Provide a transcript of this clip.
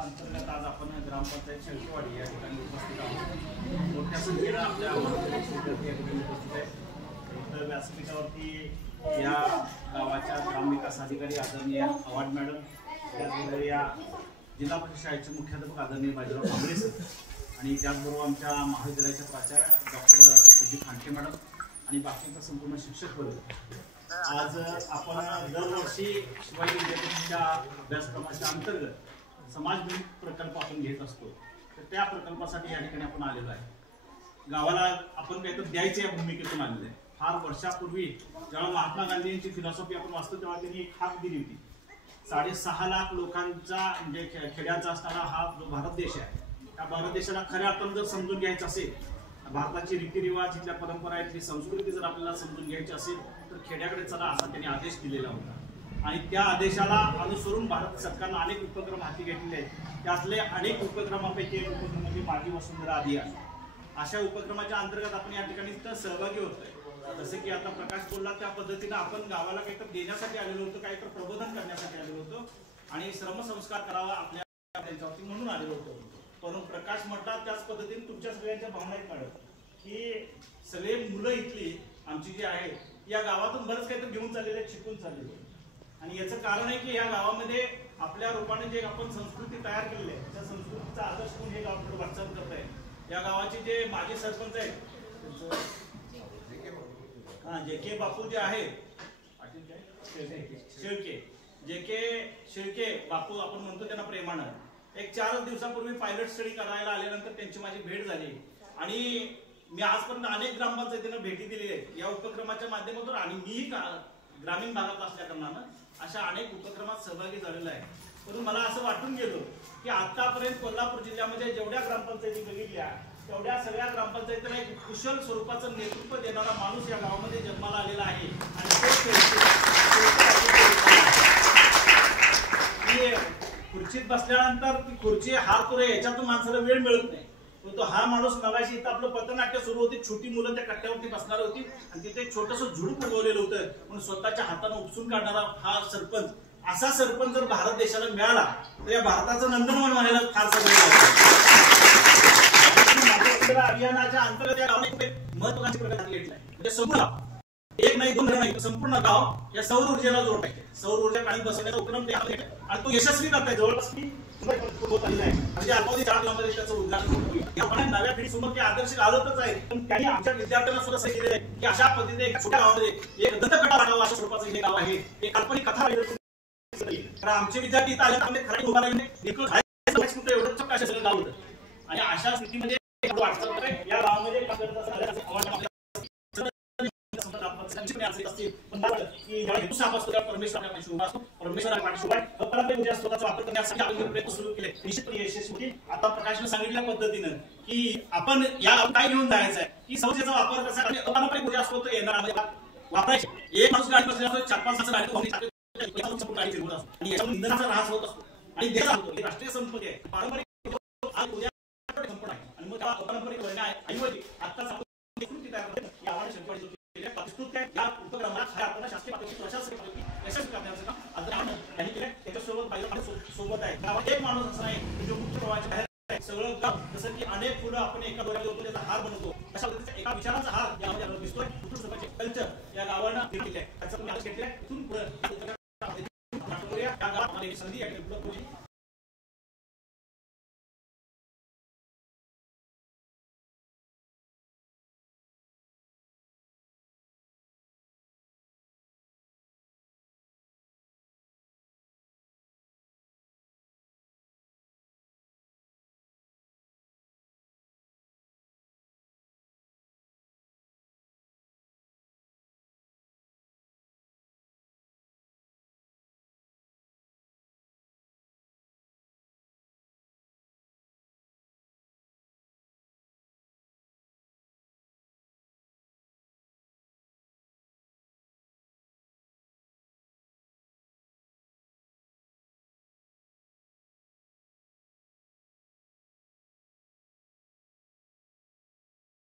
अंतर्गत आज आपण ग्रामपंचायत शेळकेवाडी या ठिकाणी उपस्थित आहोत। मोठ्या संख्येने आपल्या विद्यार्थी या ठिकाणी उपस्थित आहेत। तर व्यासपीठावरती या गावाच्या ग्रामविकास अधिकारी आदरणीय आव्हाड मॅडम, त्याचबरोबर या जिल्हा परिषद शाळेचे मुख्याध्यापक आदरणीय बाजीराव कांबळे सर आणि त्याचबरोबर आमच्या महाविद्यालयाच्या प्राचार्य डॉक्टर सुजीत खांडके मॅडम आणि बाकीचा संपूर्ण शिक्षक वर्ग। आज आपण दरवर्षी शिवाजी विद्यापीठाच्या अभ्यासक्रमाच्या अंतर्गत समाजभिमुख प्रकल्प आपण घेत असतो। तर त्या प्रकल्पासाठी या ठिकाणी आपण आलेलो आहे। गावाला आपण काहीतरी द्यायचं या भूमिकेतून आलेलं आहे। फार वर्षापूर्वी जेव्हा महात्मा गांधी यांची फिलॉसॉफी आपण वाचतो तेव्हा त्यांनी एक हाक दिली होती। 6.5 लाख लोकांचा म्हणजे खेड्याचा असणारा हा जो भारत देश आहे, त्या भारत देशाला खऱ्या अर्थाने जर समजून घ्यायचं असेल, भारताची रीतिरिवाज, इथल्या परंपरा, इथली संस्कृती जर आपल्याला समजून घ्यायची असेल तर खेड्याकडे चला असा त्यांनी आदेश दिलेला होता। आणि त्या आदेशाला अनुसरून भारत सरकारनं अनेक उपक्रम हाती घेतलेले आहेत। त्यातले अनेक उपक्रमापैकी एक उपक्रम म्हणजे माझी वसुंधरा अभियान। अशा उपक्रमाच्या अंतर्गत आपण या ठिकाणी सहभागी होतोय। जसे की आता प्रकाश बोलला त्या पद्धतीने आपण गावाला काहीतरी देण्यासाठी आलेलो होतो, काहीतरी प्रबोधन करण्यासाठी आलेलो होतो आणि श्रमसंस्कार करावा आपल्या त्यांच्यावरती म्हणून आलेलो होतो। पण प्रकाश म्हटला त्याच पद्धतीने तुमच्या सगळ्यांच्या भावना आहेत मॅडम, की सगळे मुलं इथली आमची जी आहेत या गावातून बरंच काहीतरी घेऊन चाललेले आहेत, शिकून चाललेले आहेत। आणि याचं कारण आहे की या गावामध्ये आपल्या रूपाने जे आपण संस्कृती तयार केलेली आहे त्या संस्कृतीचा आदर्श म्हणून हे गाव पुढे वाटचाल करत आहे। या गावाचे जे माजी सरपंच आहेत जे.के. बापू जे आहेत शेळके बापू आपण म्हणतो त्यांना प्रेमानं एक 4 दिवसापूर्वी पायलट स्टडी करायला आल्यानंतर त्यांची माझी भेट झाली आणि मी आजपर्यंत अनेक ग्रामपंचायतींना भेटी दिली आहेत या उपक्रमाच्या माध्यमातून आणि मी ग्रामीण भागात असल्या कारणानं अशा अनेक उपक्रमात सहभागी झालेला आहे। म्हणून मला असं वाटून गेलो की आतापर्यंत कोल्हापूर जिल्ह्यामध्ये जेवढ्या ग्रामपंचायती बघितल्या तेवढ्या सगळ्या ग्रामपंचायतीला एक कुशल स्वरूपाचं नेतृत्व देणारा माणूस या गावामध्ये जन्माला आलेला आहे। आणि खुर्चीत बसल्यानंतर ती खुर्ची हार तुरे याच्यातून माणसाला वेळ मिळत नाही। तो हा माणूस मगाशी इथं आपलं पथनाट्य सुरू होती, छोटी मुलं त्या कट्ट्यावरती बसणार होती आणि तिथे एक छोटंसं झुडूप उगवलेलं होतं म्हणून स्वतःच्या हाताने उपसून काढणारा हा सरपंच, असा सरपंच जर भारत देशाला मिळाला तर या भारताचं नंदनवन व्हायला फार अभियानाच्या अंतर्गत या गावाने महत्वाची प्रगती घेतलाय। म्हणजे संपूर्ण एक नाही दोन नाही संपूर्ण गाव या सौर ऊर्जेला जोडताय। सौर ऊर्जा पाणी बसवण्याचा उपक्रम ते आणि तो यशस्वी करताय। जवळपास म्हणजे अल्पावधी 4 किलोमीटर त्याचं उद्घाटन नव्या पिढीसमोर ते आदर्श घालतच आहे। पण त्यांनी आमच्या विद्यार्थ्यांना सुद्धा सही दिलेलं आहे की अशा पद्धतीने एक छोट्या गावामध्ये एक दंतकथा वाढावा अशा स्वरूपाचं हे गाव आहे। एक काल्पनिक कथा आमचे विद्यार्थी इथं आले खराब उभा राहिले एवढं चक्क अशा सगळं गाव होतं आणि अशा स्थितीमध्ये या गावामध्ये आता प्रकाशने सांगितल्या पद्धतीनं की आपण या काय घेऊन जायचं आहे की सौजेचा वापर कसा अपारंपरिक ऊर्जा असतो तो येणार वापरायचे। एक माणूस गाडी बसलेला असतो 4-5 गाडी फिरवत असतो आणि याच्यातून इंधनाचा ऱ्हास होत असतो आणि देश होतो। राष्ट्रीय संपत्ती आहे, पारंपरिक संपदा आहे आणि मग पारंपरिक ऐवजी आत्ताच या उपक्रमाला खऱ्या अर्थाने शासकीय पातळीवर प्रशासकीय पातळीवर यशस्वी करण्याचं काम त्यांनी केलं। त्याच्यासोबत सोबत आहे गावात एक माणूस असा आहे जो मुख्य प्रवाहाच्या बाहेर आहे। सगळं गाव जसं की अनेक फुलं आपण एका दोऱ्याला जोडतो त्याचा हार बनवतो अशा पद्धतीचा एका विचाराचा हार यामध्ये आपल्याला दिसतोय। कुटुंबाचे कल्चर या गावानं केलेलं आहे, त्याचा तुम्ही आदेश घेतलाय। इथून पुढे या गावात संधी